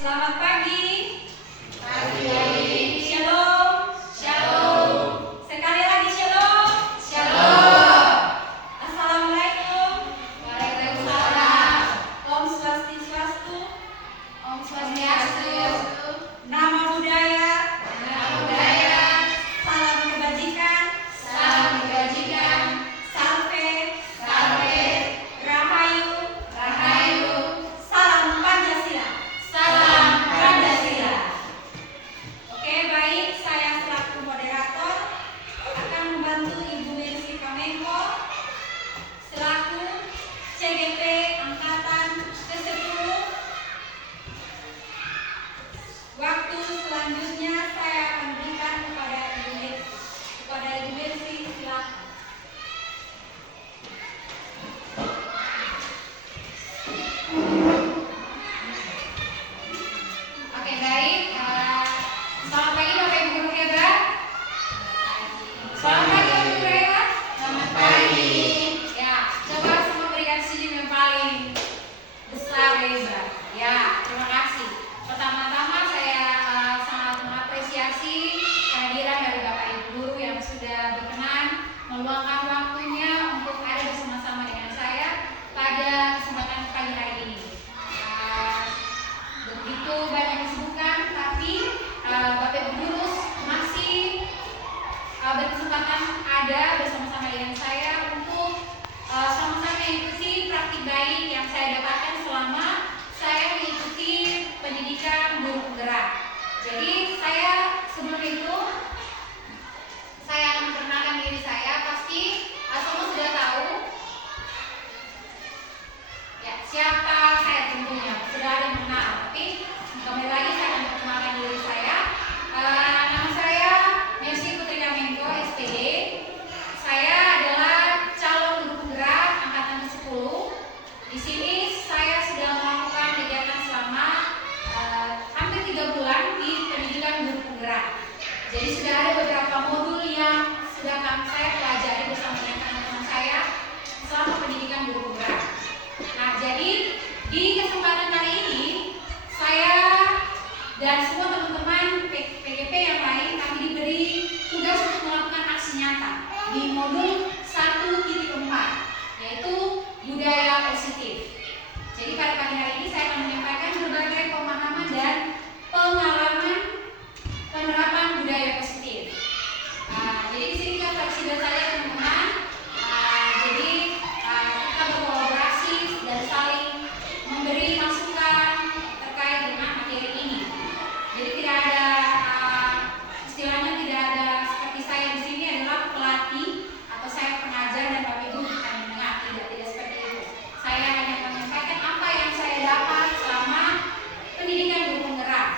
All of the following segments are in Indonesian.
Selamat pagi. Pagi. Shalom. Shalom. Sekali lagi shalom. Shalom. Assalamualaikum. Waalaikumsalam. Om Swastiastu. Om Swastiastu. Nama budaya. Nama budaya. Salam kebajikan. Salam kebajikan. Salve. Salve. Rahayu. Rahayu. Salam Pancasila. Salam Pancasila. Oke, baik. Saya selaku moderator akan membantu Ibu Mercy Kamenko selaku CGP Angkatan ke-10. Waktu selanjutnya saya akan berikan kepada Ibu Mercy. Silakan. Oke, baik. Selamat pagi Bapak Ibu guru hebat. Selamat pagi Bapak Ibu guru hebat. Selamat pagi. Ya, coba semua berikan senyum yang paling besar lebar. Ya, terima kasih. Pertama-tama saya sangat mengapresiasi kehadiran dari Bapak Ibu guru yang sudah berkenan meluangkan waktunya untuk ada bersama-sama dengan saya pada kesempatan pagi hari ini. Begitu banyak kesibukan, tapi Bapak Ibu guru masih berkesempatan ada bersama-sama dengan saya untuk sama-sama mengikuti praktik baik yang saya dapatkan selama saya mengikuti pendidikan guru penggerak. Jadi saya sebelum itu saya akan memperkenalkan diri saya. Pasti semua sudah tahu ya siapa saya, tentunya sudah ada yang mengenal. Tapi kembali lagi saya akan memperkenalkan diri saya. Nama saya Mercy Putri Kamenko, SPD. Saya adalah calon guru penggerak angkatan ke-10. Di sini saya sudah melakukan kegiatan selama hampir 3 bulan di pendidikan guru penggerak. Jadi sudah ada beberapa modul yang sudah saya pelajari bersama dengan teman-teman saya selama pendidikan guru penggerak. Nah, jadi di kesempatan kali ini saya dan semua teman-teman PGP yang lain kami diberi tugas untuk melakukan aksi nyata di modul 1.4, yaitu budaya positif. Jadi pada pagi hari ini saya akan menyampaikan berbagai pemahaman dan pengalaman penerapan budaya positif. Jadi di sini kita fleksibel saja teman-teman. Jadi kita berkolaborasi dan saling memberi masukan terkait dengan materi ini. Jadi tidak ada istilahnya tidak ada seperti saya di sini adalah pelatih atau saya pengajar dan Bapak Ibu hanya mendengar. Tidak seperti itu. Saya hanya menyampaikan apa yang saya dapat selama pendidikan guru penggerak.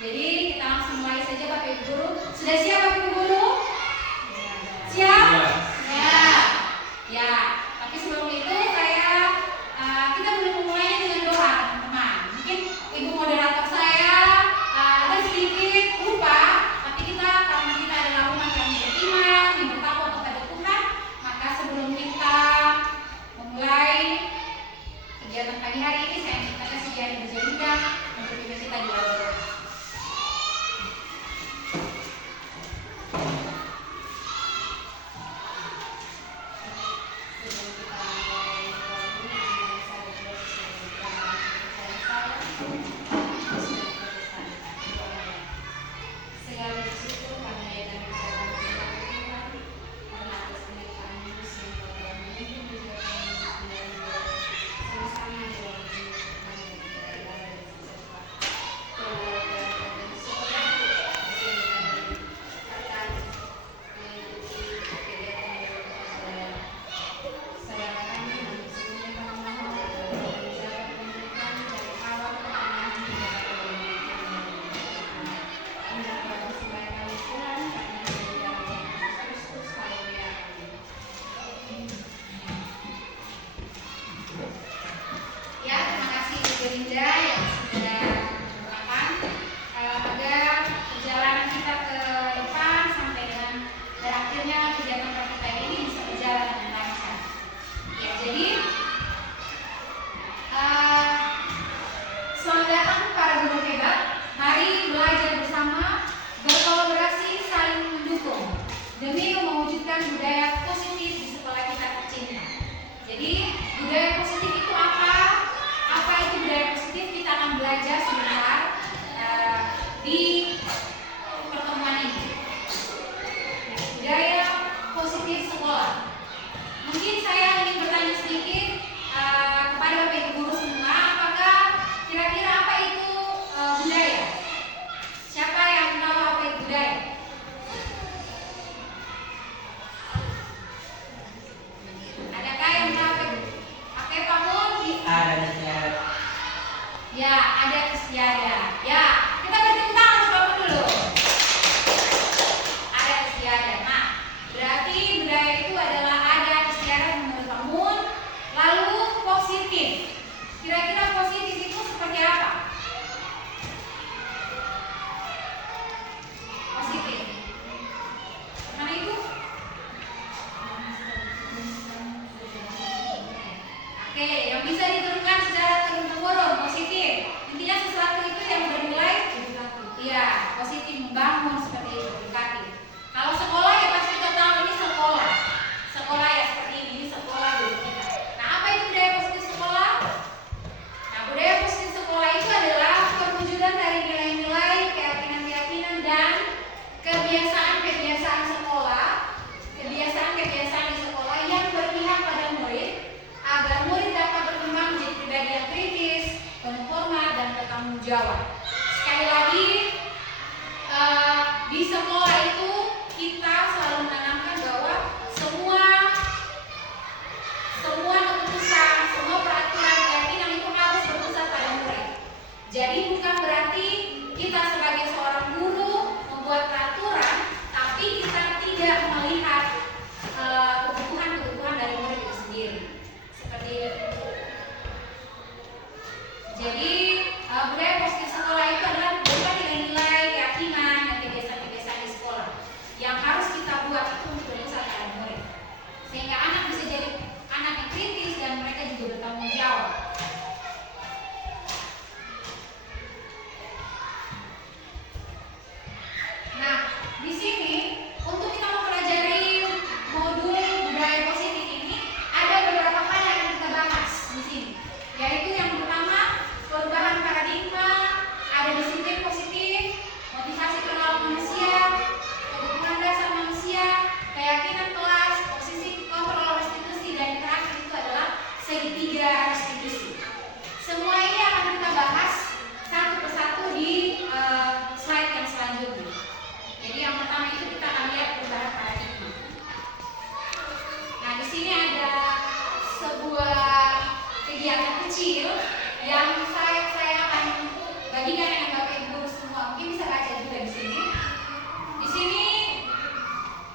Jadi kita langsung mulai saja Bapak Ibu guru. Sudah siap Bapak Ibu guru? Siap? Ya. Ya. Tapi sebelum itu kita boleh memulainya dengan doa, teman-teman. Mungkin Ibu moderator saya ada sedikit lupa, tapi karena kita adalah umat yang beriman, yang bertakwa kepada Tuhan, maka sebelum kita memulai kegiatan pagi hari ini, saya minta kesediaan Ibu Jarinda untuk pimpin kita di dalam doa. Segala bersyukur karena Dia dan ucapan Tuhan, karena atas kenikmatan-Mu yang telah memimpin hidup kami sama-sama dalam hidup kami dan dalam sesuatu. Saya akan belajar sebentar di pertemuan ini. Budaya positif sekolah. Mungkin saya ingin bertanya sedikit kepada Bapak Ibu guru semua, apakah kira-kira apa itu budaya? Siapa yang tahu apa itu budaya? Adakah yang tahu apa itu? Oke, Pak Mun. Ada istiadat. Ya, ada istiadat. Ya, kita bertepuk tangan untuk Bapak dulu. Ada istiadat. Nah, berarti budaya itu adalah ada istiadat menurut Pak Mun. Lalu positif. Kira-kira positif itu seperti apa? Positif. Mana itu? Oke, yang bisa diturunkan secara turun-temurun, positif. Intinya sesuatu itu yang bernilai, iya, positif, membangun seperti itu, edukatif. Kalau sekolah ya pasti kita tahu ini sekolah. Sekolah ya seperti ini sekolah dulu kita. Nah, apa itu budaya positif sekolah? Nah, budaya positif sekolah itu adalah perwujudan dari nilai-nilai, keyakinan-keyakinan dan kebiasaan-kebiasaan sekolah, kebiasaan-kebiasaan di sekolah yang berpihak pada murid agar murid dapat berkembang menjadi pribadi yang kritis, penuh hormat dan bertanggung jawab. Sekali lagi, di sekolah itu kita selalu menanamkan bahwa semua keputusan, semua peraturan keyakinan itu harus berpusat pada murid. Jadi bukan berarti kita sebagai seorang guru membuat peraturan, tapi kita tidak melihat kebutuhan-kebutuhan dari murid itu sendiri. Seperti itu. Jadi budaya positif sekolah itu adalah bukan nilai-nilai, keyakinan, dan kebiasaan-kebiasaan di sekolah yang harus kita buat itu untuk berpusat pada murid, sehingga anak bisa jadi anak yang kritis dan mereka juga bertanggung jawab. Nah, di sini untuk kita mempelajari modul budaya positif ini ada beberapa hal yang akan kita bahas di sini, yaitu yang pertama perubahan paradigma, ada disiplin positif, motivasi pengenalan manusia, kebutuhan dasar manusia, keyakinan kelas, posisi kontrol restitusi, dan yang terakhir itu adalah segitiga restitusi. Semua ini akan kita bahas satu persatu di slide yang selanjutnya. Jadi yang pertama itu kita akan lihat perubahan paradigma. Nah, di sini ada sebuah kegiatan kecil yang saya akan bagikan dengan Bapak Ibu guru semua. Mungkin bisa baca juga di sini. Di sini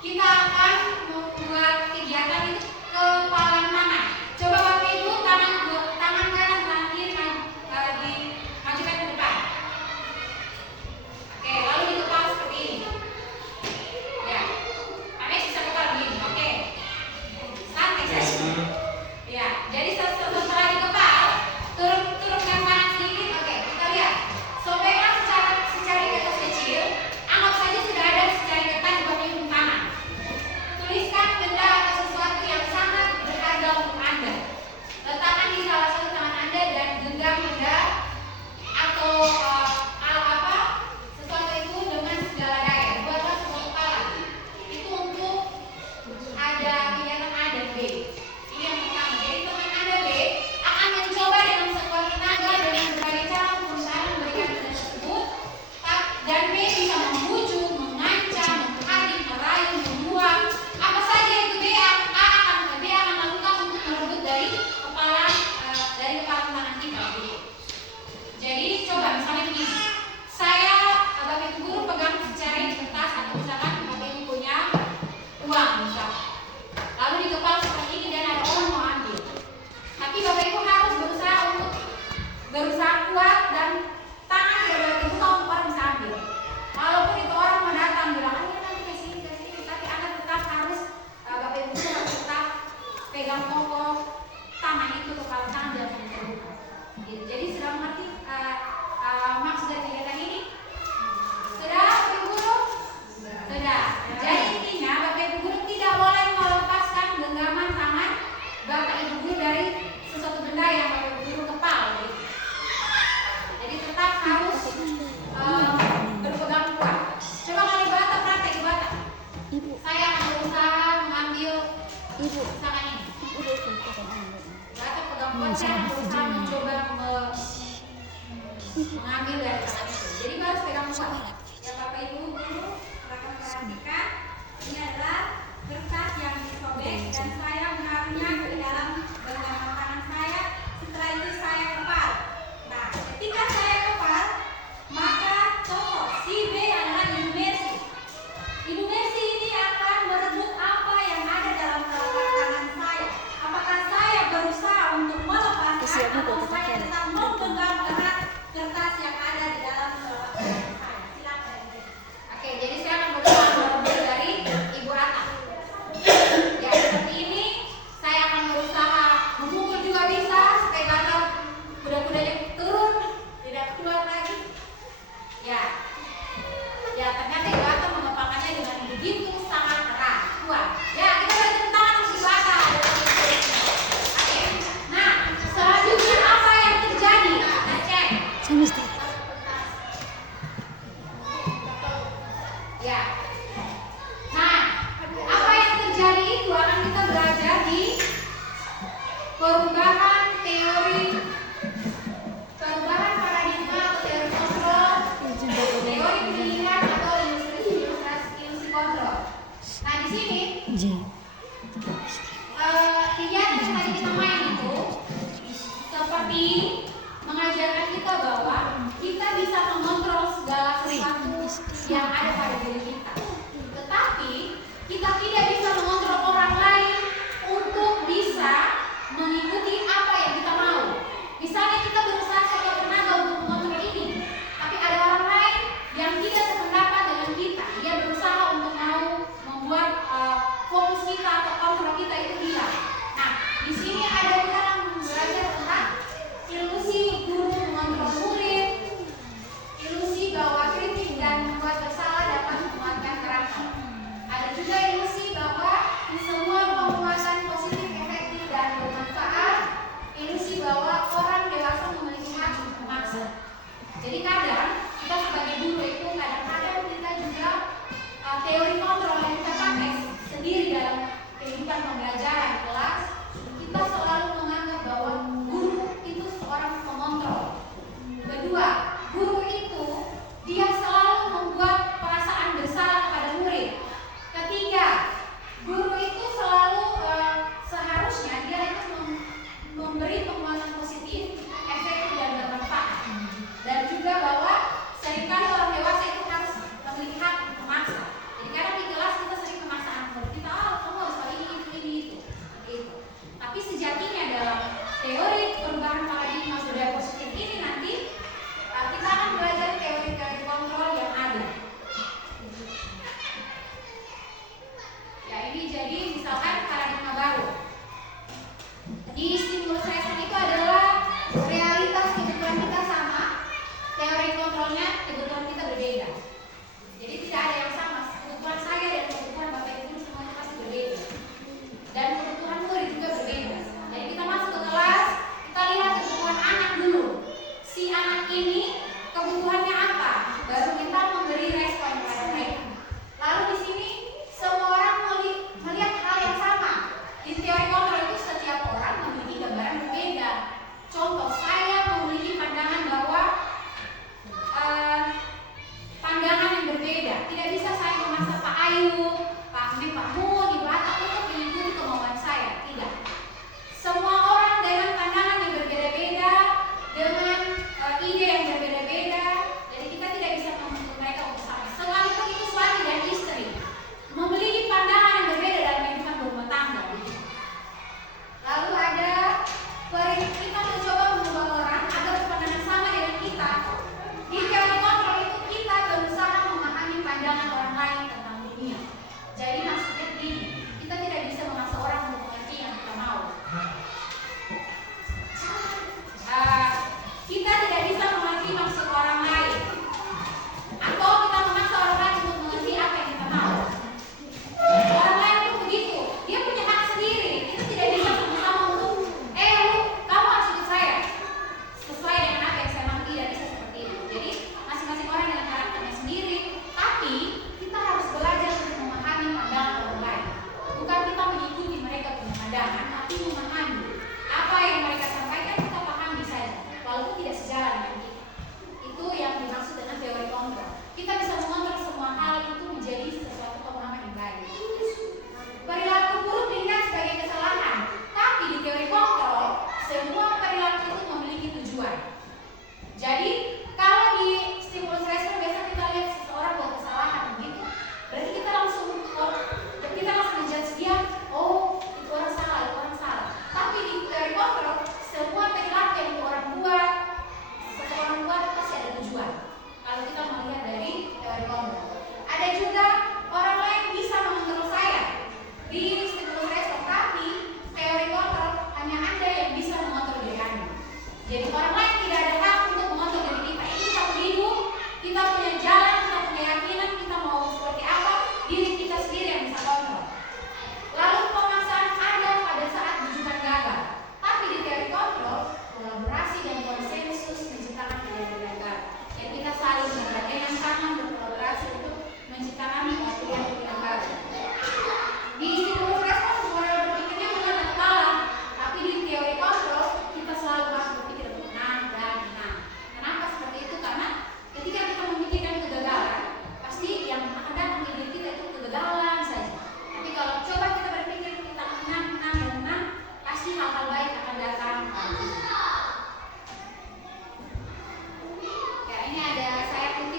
kita akan membuat kegiatan itu kepalan tangan. Coba Bapak Ibu tangan kanan tangan kiri dimajukan ke depan. Oke, lalu dikepal seperti ini. Ya, Anda bisa kepal begini. Oke, santai saja. Ya, jadi setelah dikepal, turunkan tangan sedikit. Oke, kita lihat. Sobeklah secari kertas kecil. Anggap saja sudah ada secari kertas di bawah ujung tangan. Tuliskan benda atau sesuatu yang sangat berharga untuk Anda. Letakkan di salah satu tangan Anda dan genggam benda atau sesuatu itu dengan segala daya. Buatlah sebuah kepala. Itu untuk ada kegiatan A dan B. Ini yang pertama. Jadi teman Anda B akan mencoba dengan sekuat tenaga dengan berbagai cara berusaha memberikan benda tersebut, dan B bisa membujuk, mengancam, menghadik, merayu, membuang, apa saja itu B akan lakukan untuk merebut dari kepala tangan kita. Jadi coba misalnya begini, Bapak Ibu guru pegang secari di kertas atau misalkan Bapak Ibu punya uang misalkan. Lalu dikepal seperti ini dan ada orang mau ambil. Tapi Bapak Ibu harus berusaha kuat dan tangan tidak boleh terbuka untuk orang bisa ambil. Walaupun itu orang mau datang bilang, ayo nanti ke sini, tapi Anda tetap harus Bapak Ibu harus tetap pegang kokoh tangan itu, kepala tangan jangan terbuka. Gitu. Jadi sudah mengerti maksud dari kegiatan ini? Sudah Bapak Ibu guru? Sudah. Jadi intinya Bapak Ibu guru tidak boleh melepaskan genggaman tangan Bapak Ibu guru dari sesuatu benda yang Bapak Ibu guru kepal. Gitu. Jadi tetap mengambil dari tangan itu. Jadi harus pegang kuat. Ya Bapak Ibu guru, silakan perhatikan. Ini adalah kertas yang disobek dan saya menaruhnya ke dalam genggaman tangan saya. Setelah itu saya kepal. Nah, ketika saya kepal, maka tokoh si B adalah Ibu Mercy. Ibu Mercy ini akan merebut apa yang ada dalam telapak tangan saya. Apakah saya berusaha untuk melepaskan atau saya tetap menggenggam erat kertas yang ada di dalam telapak tangan saya. Silakan. Oke, jadi saya akan berusaha merebut dari Ibu Ata. Ya, seperti ini. Saya akan berusaha memukul juga bisa supaya gatal kuda-kuda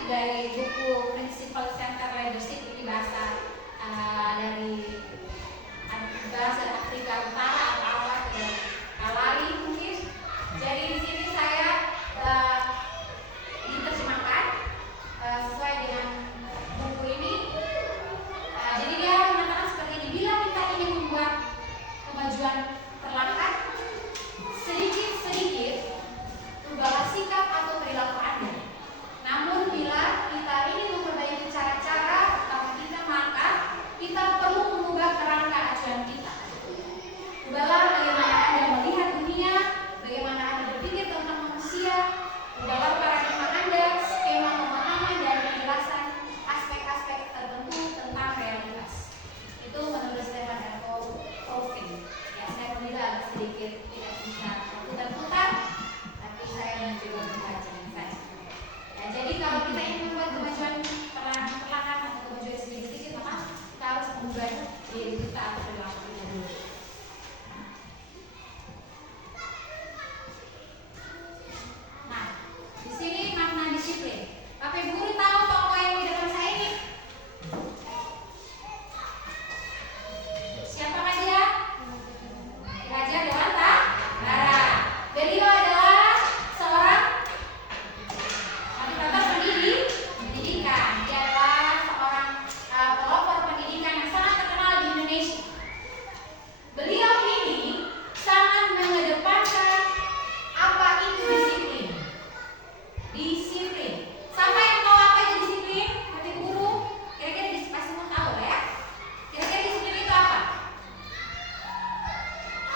dari buku Principle Center Leadership, ini bahasa dari bahasa Afrika Utara atau apa lari mungkin. Jadi di sini saya diterjemahkan sesuai dengan buku ini. Jadi dia mengatakan seperti ini: bila kita ingin membuat kemajuan perlahan, sedikit-sedikit ubahlah sikap atau perilaku Anda. Namun bila kita ingin memperbaiki cara-cara utama kita, maka kita perlu mengubah kerangka acuan kita. Ubahlah bagaimana Anda melihat dunia, bagaimana Anda berpikir tentang manusia, ubahlah paradigma Anda, skema pemahaman dan penjelasan aspek-aspek tertentu tentang realitas. Itu menurut Stephen R. Covey. Ya, saya berbeda agak sedikit tidak bisa putar-putar, tapi saya mencoba membaca yang saya. Ya, jadi kalau kita ingin membuat kemajuan perlahan-lahan atau kemajuan sedikit-sedikit, maka kita harus mengubah diri kita atau perilaku kita dulu. Nah, di sini makna disiplin. Bapak Ibu guru tahu tokoh yang di depan saya ini? Siapakah dia? Raja Dewata Bara. Beliau adalah seorang pendidikan. Dia adalah seorang pelopor pendidikan yang sangat terkenal di Indonesia. Beliau ini sangat mengedepankan apa itu disiplin. Disiplin. Siapa yang tahu apa itu disiplin? Bapak Ibu guru, kira-kira pasti mau tahu ya. Kira-kira disiplin itu apa?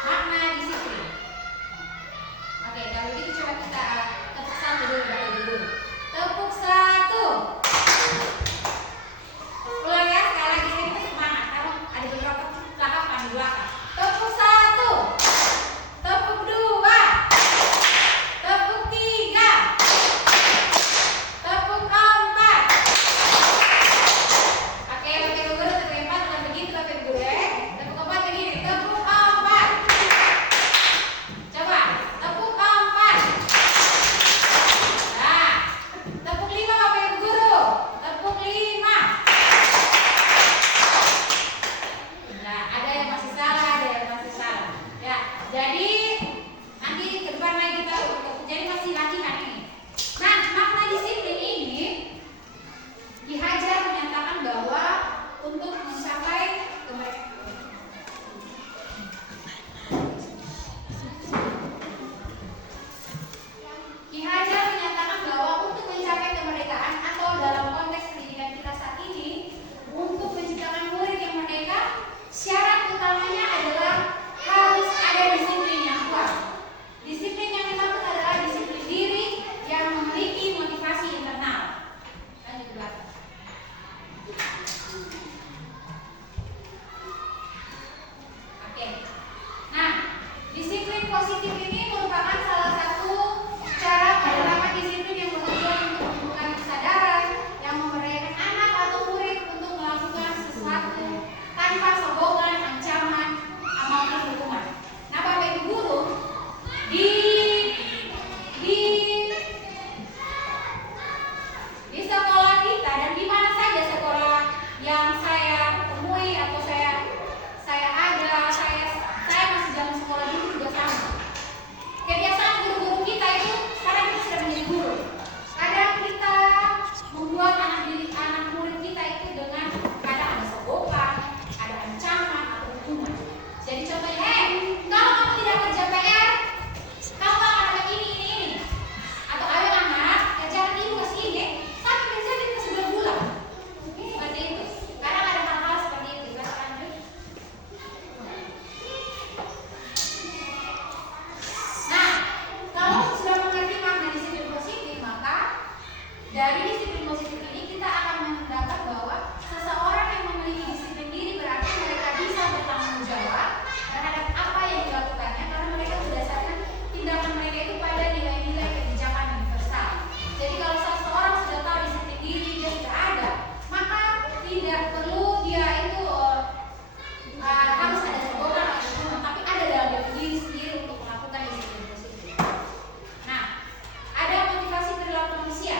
Makna disiplin. Oke, kalau begitu coba kita tepuk satu dulu Bapak Ibu guru. Tepuk satu. Ulang ya, sekali lagi saya kita semangat. Karena ada beberapa tahapan di belakang. Tepuk satu. Tepuk dua. Tepuk tiga. Tepuk empat. Oke, Bapak Ibu guru, tepuk empat bukan begitu Bapak Ibu guru ya. Tepuk empat begini. Tepuk empat. Coba, tepuk empat. Nah, tepuk lima Bapak Ibu guru. Tepuk lima. Nah, ada yang masih salah, ada yang masih salah. Ya, jadi nanti ke depan lagi kita jadi masih latihan ini. Nah, makna disiplin ini dihajar menyatakan bahwa untuk mencapai kemerdekaan atau dalam konteks pendidikan kita saat ini, untuk menciptakan murid yang merdeka, syarat utamanya adalah harus ada disiplin yang kuat. Disiplin yang dimaksud adalah disiplin diri yang memiliki motivasi internal. Lanjut ke belakang. Oke. Nah, disiplin positif ini merupakan salah satu cara penerapan disiplin yang bertujuan untuk membuka kesadaran yang memberdayakan anak atau murid untuk melakukan sesuatu tanpa sokongan, ancaman, maupun hukuman. Nah, Bapak Ibu guru, di sekolah kita dan di mana saja sekolah yang saya temui atau saya masih zaman sekolah dulu juga sama. Kebiasaan guru-guru kita itu sekarang kita sudah menjadi guru. Kadang kita membuat anak murid kita itu dengan kadang ada sogokan, ada ancaman atau hukuman. Jadi contohnya, kalau kamu tidak kerja PR, kamu akan dapat ini. Atau ayo anak, kerjaan ibu kasih ini, tapi kerjaan itu sudah bulan. Seperti itu. Kadang ada hal-hal seperti itu. Kita lanjut. Nah, kalau sudah mengerti makna disiplin positif, maka dari disiplin positif ini kita akan mendapat bahwa seseorang yang memiliki disiplin diri berarti mereka bisa bertanggung jawab terhadap apa yang dilakukannya, karena mereka berdasarkan tindakan mereka itu pada nilai-nilai kebijakan universal. Jadi kalau seseorang sudah tahu disiplin diri dia sudah ada, maka tidak perlu dia itu harus ada sokongan atau hukuman, tapi ada dalam diri sendiri untuk melakukan disiplin positif. Nah, ada motivasi perilaku manusia.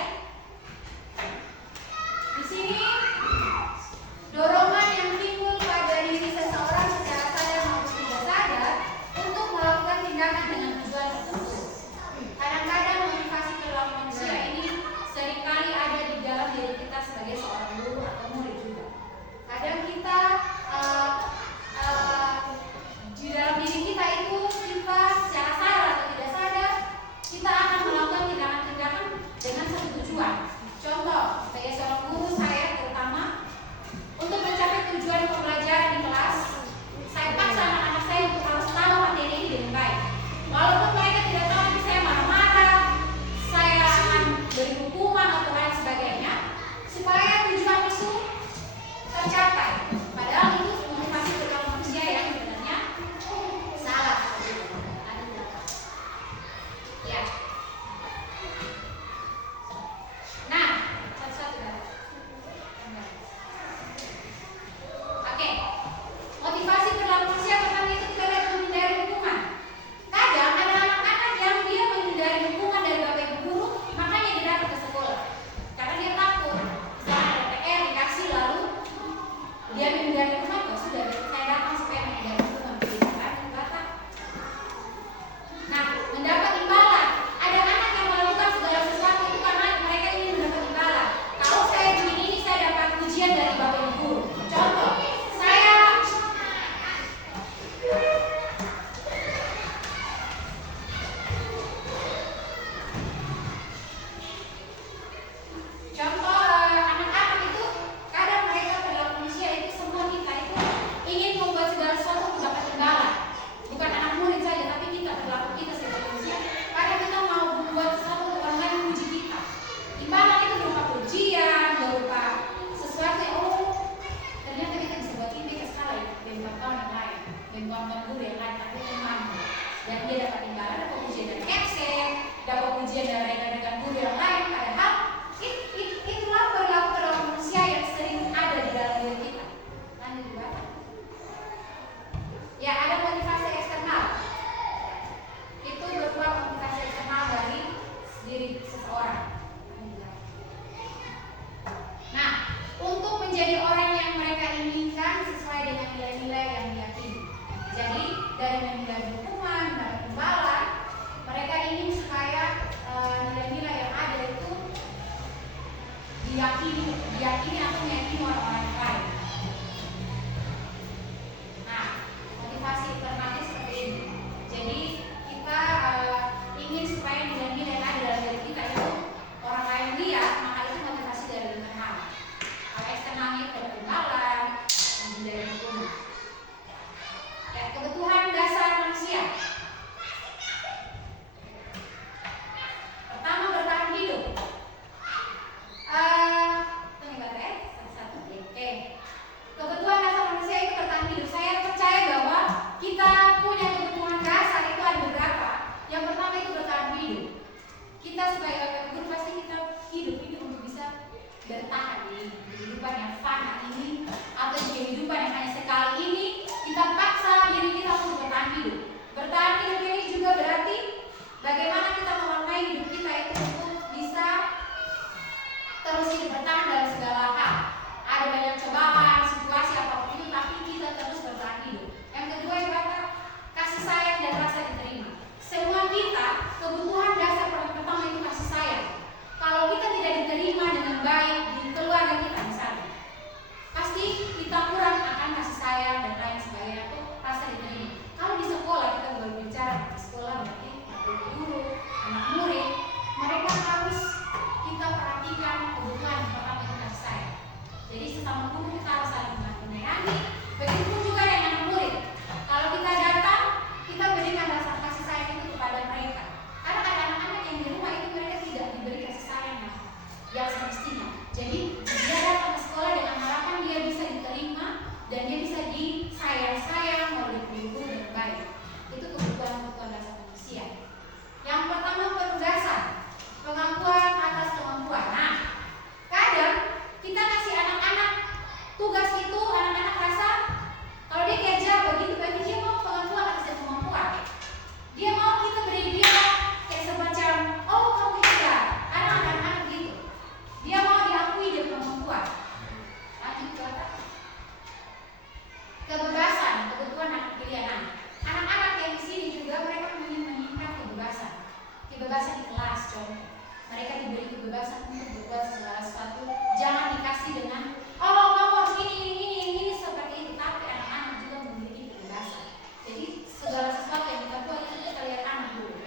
kebebasan untuk berbuat segala sesuatu. Jangan dikasih dengan oh kamu harus ini seperti itu, tapi anak-anak juga memiliki kebebasan. Jadi segala sesuatu yang kita buat itu kita lihat anak dulu.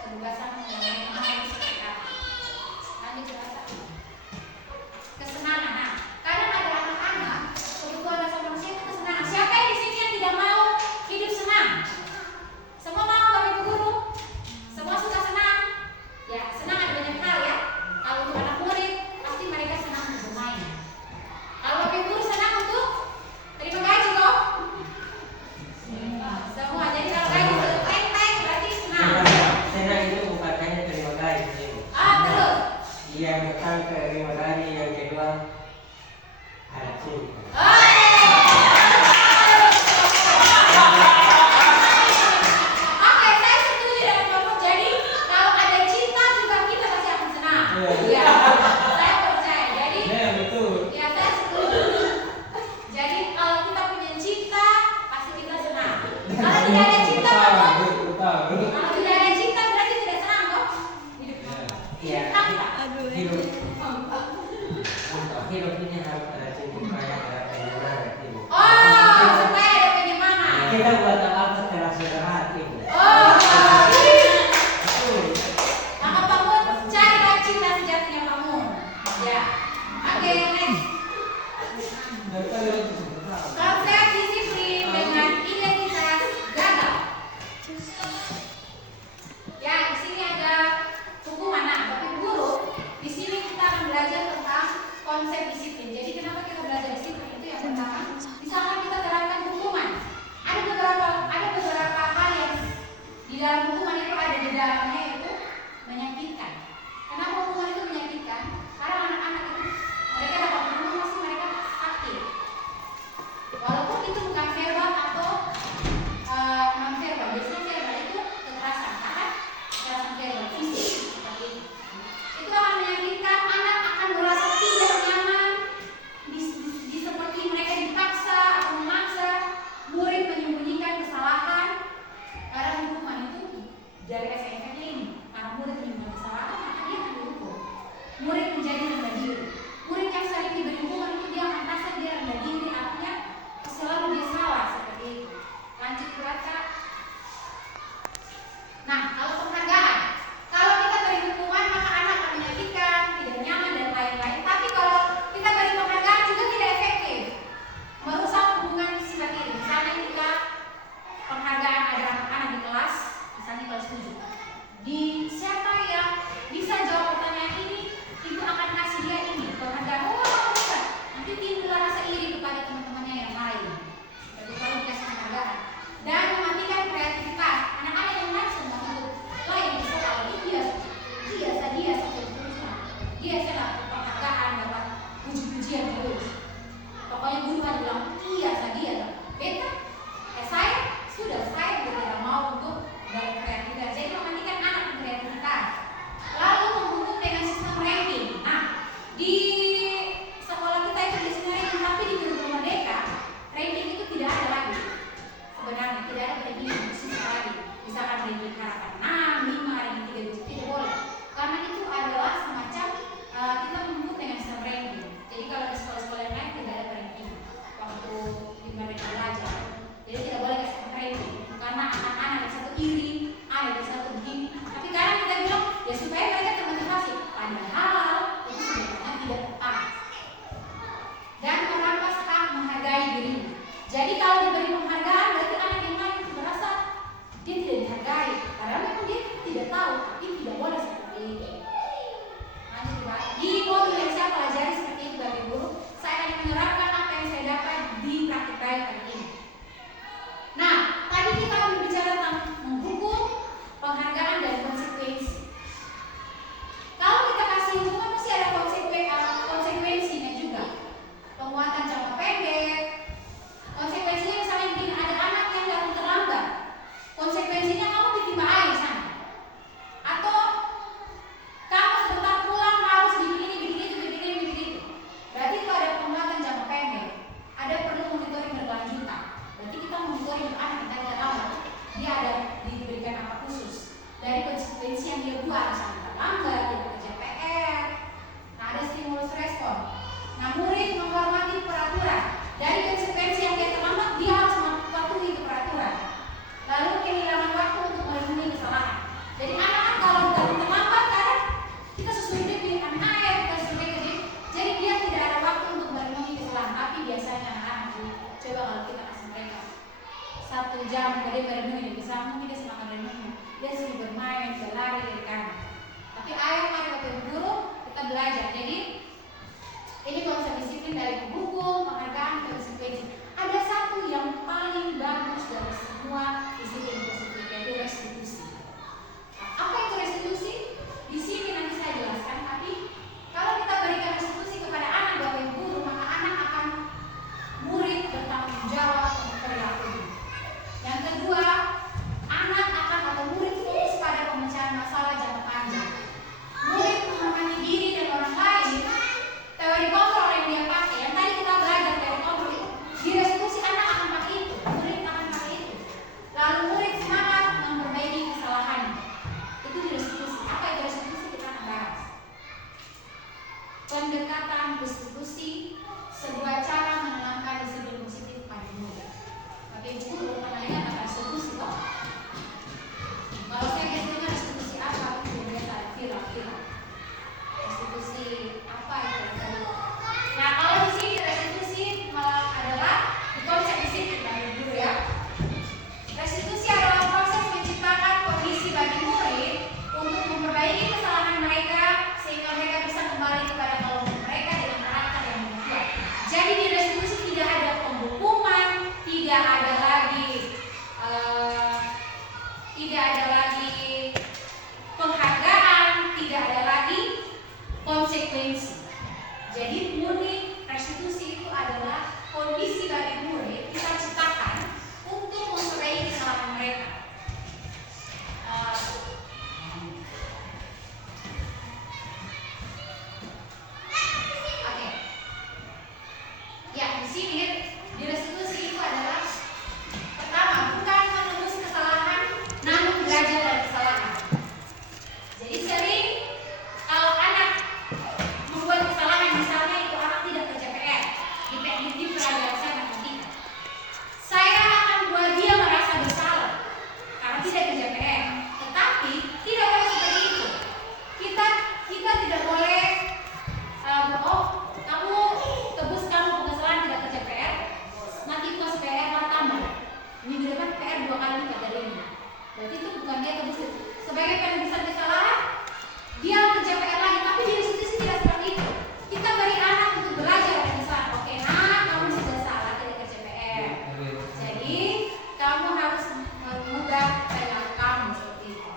Kebebasan mengenai anak seperti apa. Lanjut jelaskan. Kesenangan. Nah, kadang ada anak-anak kebutuhan dasar manusia itu kesenangan. Siapa yang di sini yang tidak mau hidup senang? Semua mau Bapak Ibu guru? Semua suka senang? Ya, senang ada banyak hal ya. Kalau untuk anak murid, pasti mereka senang untuk bermain. Kalau Bapak Ibu guru senang untuk terima gaji kok? Semua. Jadi kalau gaji sudah teng-teng berarti senang. Senang itu bukan hanya terima gaji. Terus? Yang pertama terima gaji, yang kedua ada cinta. Oke, saya setuju dengan kamu. Jadi kalau ada cinta juga kita pasti akan senang. Ya, saya percaya. Jadi, Betul. ya saya setuju. Jadi kalau kita punya cinta, pasti kita senang. Kalau tidak ada cinta, kamu? Kalau tidak ada cinta berarti tidak senang kok. Iya. Apa? Hidup. Untuk hidup ini harus ada cinta, supaya ada penyemangat hidup. Oh, supaya ada penyemangat. Kita buat apa terasa hati. Oh, Betul. maka bangun carilah cinta sejatinya bangun. Ya. Oke, next. Konsep disiplin dengan identitas gagal. Ya, di sini ada hukuman. Nah, Bapak Ibu guru, di sini kita akan belajar tentang konsep disiplin. Jadi kenapa kita belajar disiplin itu yang pertama, misalkan kita terapkan hukuman. Ada beberapa hal yang di dalam hukuman itu ada di dalamnya yaitu menyakitkan. Kenapa hukuman itu menyakitkan? Karena anak-anak itu mereka dapat hukuman pasti mereka sakit. Walaupun itu bukan verbal atau non verbal, biasanya verbal itu kekerasan, kan? Kekerasan verbal fisik seperti itu. Itu akan menyakitkan, anak akan merasa tidak nyaman, di seperti mereka dipaksa atau memaksa, murid menyembunyikan kesalahan. Karena hukuman itu dari efek-efeknya ini, karena murid menyembunyikan kesalahan, maka dia akan dihukum. Murid menjadi rendah diri. Murid yang sering diberi hukuman itu dia akan merasa dia rendah diri, artinya selalu dia salah seperti itu. Lanjut baca. Nah, kalau penghargaan, kalau kita beri hukuman maka anak akan menyakitkan, tidak nyaman dan lain-lain. Tapi kalau kita beri penghargaan juga tidak efektif, merusak hubungan sifat ini. Misalnya kita penghargaan ada anak-anak di kelas, misalnya kelas 7. Di siapa yang bisa jawab pertanyaan ini, ibu akan kasih dia ini penghargaan. Oh, bisa. Nanti timbul rasa iri kepada teman-temannya yang lain. Jadi kalau dikasih penghargaan dan mematikan kreativitas anak-anak yang lain semua itu lain di soal ini dia seterusnya. Dia dapat penghargaan, dapat puji-pujian terus. Pokoknya guru akan bilang dia beta. Saya tidak mau untuk berkreativitas. Jadi mematikan anak kreativitas. Lalu membentuk dengan sistem ranking. Nah, di sekolah kita itu di sini ranking, tapi di Guru Merdeka ranking itu tidak ada lagi. Sebenarnya tidak ada ranking sistem lagi. Misalkan ranking harapan 6, 5, ranking 3 itu tidak boleh. Karena itu adalah semacam kita membentuk dengan sistem ranking. Jadi kalau di sekolah-sekolah yang lain tidak ada ranking waktu di mereka belajar. belajar. Jadi ini konsep disiplin dari hukum, penghargaan, dan konsekuensi. Ada satu yang paling bagus dari semua disiplin positif, yaitu restitusi. Nah, apa itu restitusi? Di sini nanti saya jelaskan. Tapi kalau kita berikan restitusi kepada anak Bapak Ibu guru, maka anak akan murid bertanggung jawab untuk perilakunya. Yang kedua, anak akan atau murid fokus pada pemecahan masalah jangka panjang. Murid memahami diri dan orang lain. Teori kontrol yang dia pakai, yang tadi kita belajar teori kontrol itu, di restitusi anak akan pakai itu, murid akan pakai itu. Lalu murid semangat memperbaiki kesalahannya. Itu di restitusi. Apa itu restitusi? Kita akan bahas. Pendekatan restitusi, sebuah cara menanamkan disiplin positif pada murid. Bapak Ibu guru pernah dengar kata restitusi kok? Kalau saya biasanya restitusi apa? Itu biasa viral. Restitusi apa itu? Nah, kalau di sini restitusi adalah konsep disiplin bagi guru ya. Restitusi adalah proses menciptakan kondisi bagi murid untuk memperbaiki kesalahan mereka sehingga mereka bisa kembali kepada kelompok mereka dengan karakter yang lebih kuat. Jadi di restitusi tidak ada penghukuman, tidak ada lagi penghargaan, tidak ada lagi konsekuensi. Jadi murni restitusi itu adalah kondisi bagi murid kita ciptakan untuk memperbaiki kesalahan mereka. Oke. Ya, di sini di restitusi itu adalah pertama, bukan menembus kesalahan, namun belajar dari kesalahan. Jadi sering kalau anak membuat kesalahan, misalnya itu anak tidak kerja PR di pelajaran saya matematika, saya akan buat dia merasa bersalah karena tidak kerja PR. Tetapi tidak boleh seperti itu. Kita tidak boleh kamu tebus kamu kesalahan tidak kerja PR, nanti kos PR lah tambah. Minggu depan PR 2 kali lipat dari ini. Berarti itu bukan dia tebus. Sebagai penebusan kesalahan, dia kerja PR lagi. Tapi di restitusi tidak seperti itu. Kita beri anak untuk belajar dari kesalahan. Oke, nak, kamu sudah salah tidak kerja PR. Jadi kamu harus mengubah perilaku kamu seperti itu.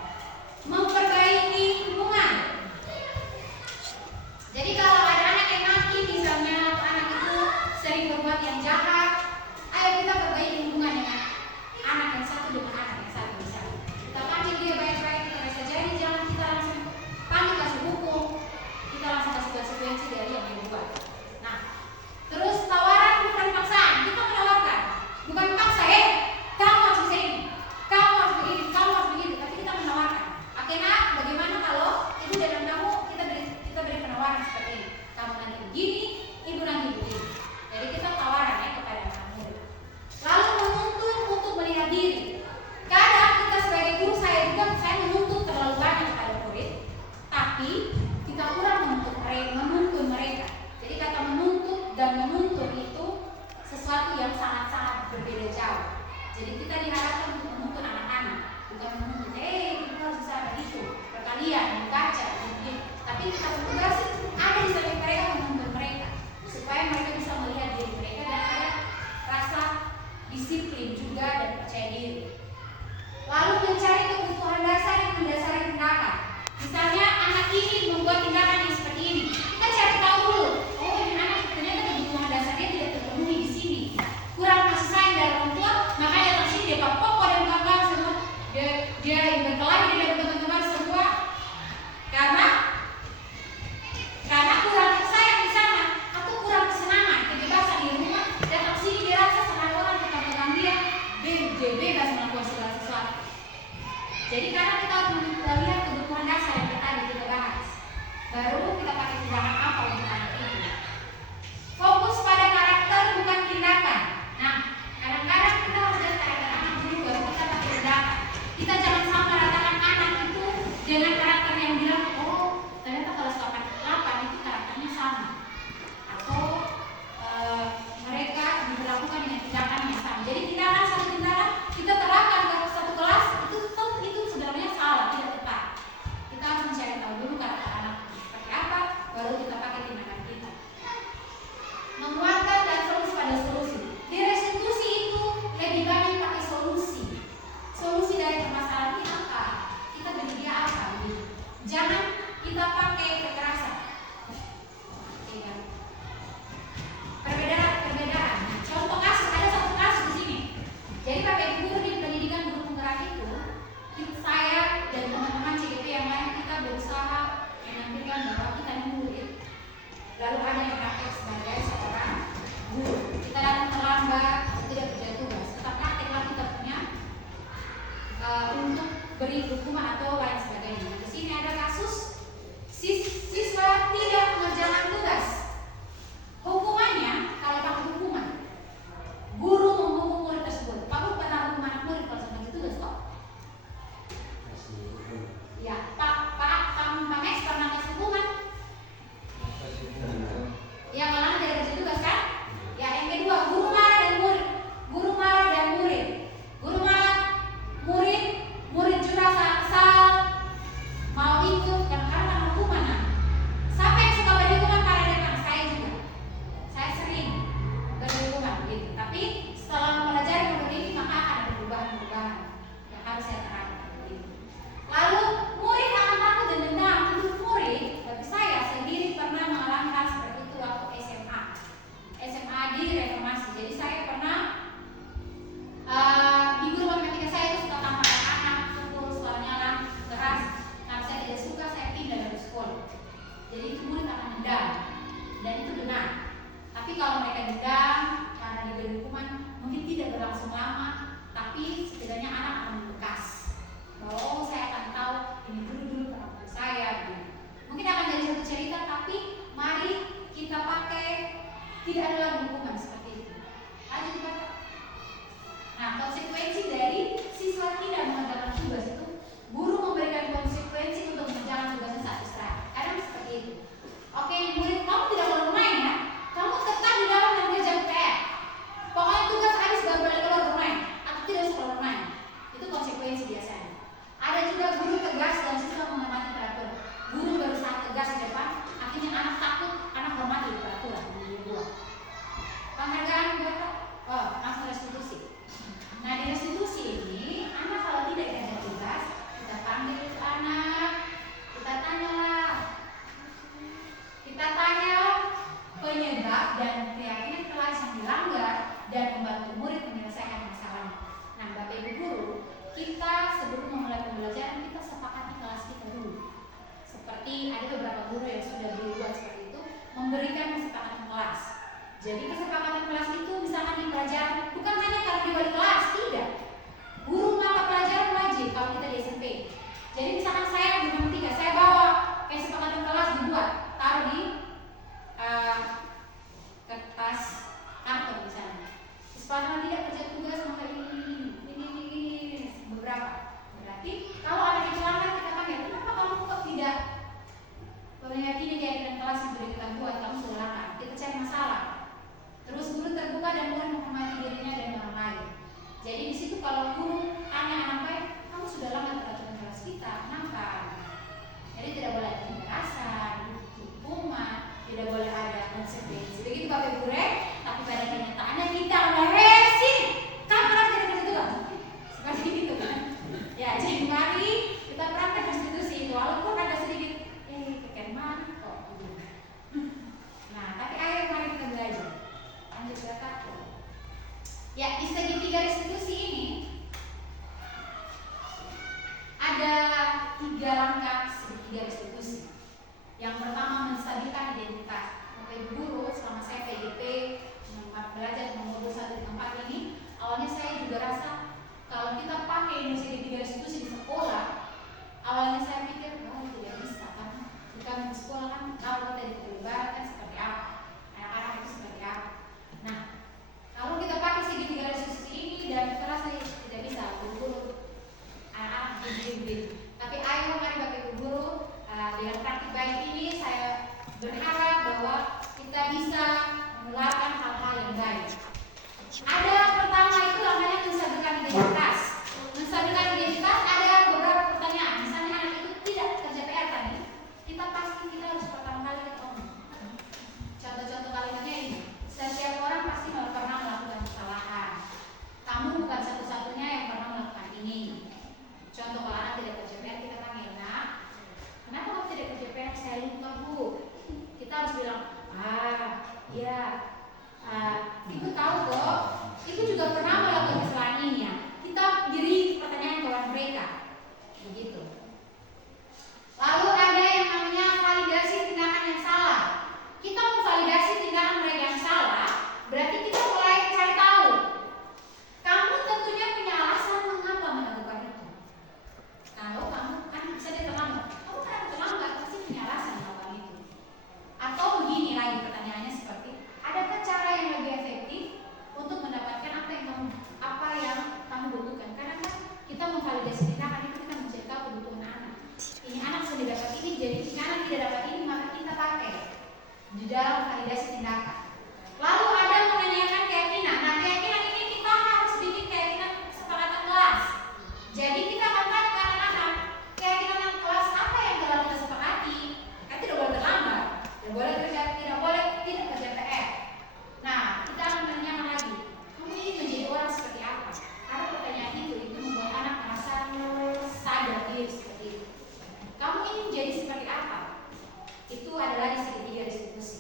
Memperbaiki hubungan. Jadi kalau ada anak yang maki misalnya, anak itu sering berbuat yang jahat, ayo kita perbaiki hubungan dengan anak yang satu dengan anak yang satu misalnya. Kita panggil dia baik-baik, kita bisa jadi, jangan kita langsung panggil kasih hukum, kita langsung kasih konsekuensi dari yang dia buat. Nah, terus tawaran bukan paksaan, kita menawarkan, bukan paksa, kamu harus bisa ini, kamu harus begini, kamu harus begitu, tapi kita menawarkan. Oke nak, bagaimana kalau ibu dan kamu kita beri penawaran seperti ini? dendam, dan itu benar. Tapi kalau mereka dendam karena diberi hukuman, mungkin tidak berlangsung lama, tapi setidaknya anak akan membekas. Bahwa saya akan tahu ini dulu perempuan saya. Gitu. Mungkin akan jadi satu cerita, tapi mari kita pakai tidak ada lagi hukuman seperti itu. Lanjut Bapak. Nah, konsekuensi dari siswa tidak mengerjakan tugas itu, guru memberikan konsekuensi untuk mengerjakan tugasnya saat istirahat. Kadang seperti itu. Oke, murid, kamu tidak boleh main ya. Kamu tetap di dalam dan kerja PR. Pokoknya tugas habis baru boleh keluar bermain, atau tidak usah keluar bermain. Itu konsekuensi biasanya. Ada juga guru tegas dan siswa menghormati peraturan. Guru berusaha tegas di depan, akhirnya anak takut, anak hormati peraturan. Penghargaan Bapak, langsung restitusi. Nah, di restitusi ini, anak kalau tidak kerja tugas, kita panggil itu anak, kita tanya penyebab dan keyakinan kelas yang dilanggar dan membantu murid menyelesaikan masalah. Nah, Bapak Ibu guru, kita sebelum memulai pembelajaran kita sepakati kelas kita dulu. Seperti ada beberapa guru yang sudah berbuat seperti itu, memberikan kesepakatan kelas. Jadi kesepakatan kelas itu misalkan di pelajaran bukan hanya karena di wali kelas, tidak. Guru mata pelajaran wajib kalau kita di SMP. Jadi misalkan saya di nomor 3, saya bawa kesepakatan kelas dibuat, taruh di kertas karton misalnya. Kesepakatan tidak kerja tugas maka ini beberapa. Berarti kalau ada kecelakaan kita panggil, kenapa kamu kok tidak meyakini keyakinan kelas yang sudah kita buat, kamu silakan. Kita cari masalah. Terus guru terbuka dan mulai menghormati dirinya dan orang lain. Jadi di situ kalau guru tanya anak baik, kamu sudah lama peraturan kelas kita, kenapa? Jadi tidak boleh ada kekerasan, hukuman, tidak boleh ada konsekuensi. Begitu Bapak Ibu Rek, tapi pada kenyataannya kita resi, kapan tidak bersetujuan? Seperti itu kan? Ya, jadi mari kita praktek restitusi, walaupun ada sedikit kekeman kok. Nah, tapi ayo mari kita belajar. Lanjut Bapak. Ya, di segitiga restitusi ini ada 3 langkah segitiga restitusi. Yang pertama, menstabilkan identitas. Bapak Ibu guru, selama saya PGP belajar nomor 21 di tempat ini, awalnya saya juga rasa kalau kita pakai segitiga restitusi di sekolah, awalnya saya pikir tidak bisa karena kita di sekolah kan tahu kita diperlibatkan seperti apa, anak-anak itu seperti apa. Nah, kalau kita pakai segitiga restitusi ini dan terasa tidak bisa guru anak-anak begini. Tapi ayo mari Bapak Ibu guru, dengan praktik baik ini saya berharap bahwa kita bisa menularkan hal-hal yang baik. Ada pertama itu namanya menstabilkan identitas. Menstabilkan identitas ada beberapa pertanyaan. Misalnya anak itu tidak kerja PR tadi, kita pasti kita harus pertama kali ketemu. Contoh-contoh kalimatnya ini. Setiap orang pasti pernah melakukan kesalahan. Kamu bukan satu-satunya yang pernah melakukan ini. Contoh kalau anak tidak kerja PR, kita panggil, nak, kenapa kamu tidak kerja PR? Saya lupa bu. Kita harus bilang, ya, ibu tahu kok. Ibu juga pernah melakukan kesalahan ini ya. Kita beri pertanyaan kepada mereka, begitu. Lalu ada yang namanya validasi tindakan yang salah. Kita memvalidasi tindakan mereka yang salah, berarti kita mulai cari tahu. Kamu tentunya punya alasan mengapa melakukan itu. Kalau kamu kan bisa terlambat, kamu kan terlambat pasti punya alasan melakukan itu. Atau begini lagi pertanyaannya seperti, adakah cara yang lebih efektif untuk mendapatkan apa yang kamu butuhkan? Karena kan kita memvalidasi tindakan itu kita mencari tahu kebutuhan anak. Ini anak sudah dapat ini, jadi ini anak tidak dapat ini, maka kita pakai di dalam validasi tindakan. Lalu ada menanyakan keyakinan. Nah, keyakinan ini kita harus bikin keyakinan kesepakatan kelas. Jadi kita akan tanya ke anak-anak, keyakinan kelas apa yang telah kita sepakati? Kan tidak boleh terlambat, tidak boleh tidak kerja PR. Nah, kita akan menanyakan lagi, kamu ingin menjadi orang seperti apa? Karena pertanyaan itu membuat anak merasa sadar diri seperti itu. Kamu ingin menjadi seperti apa? Itu adalah di segitiga restitusi.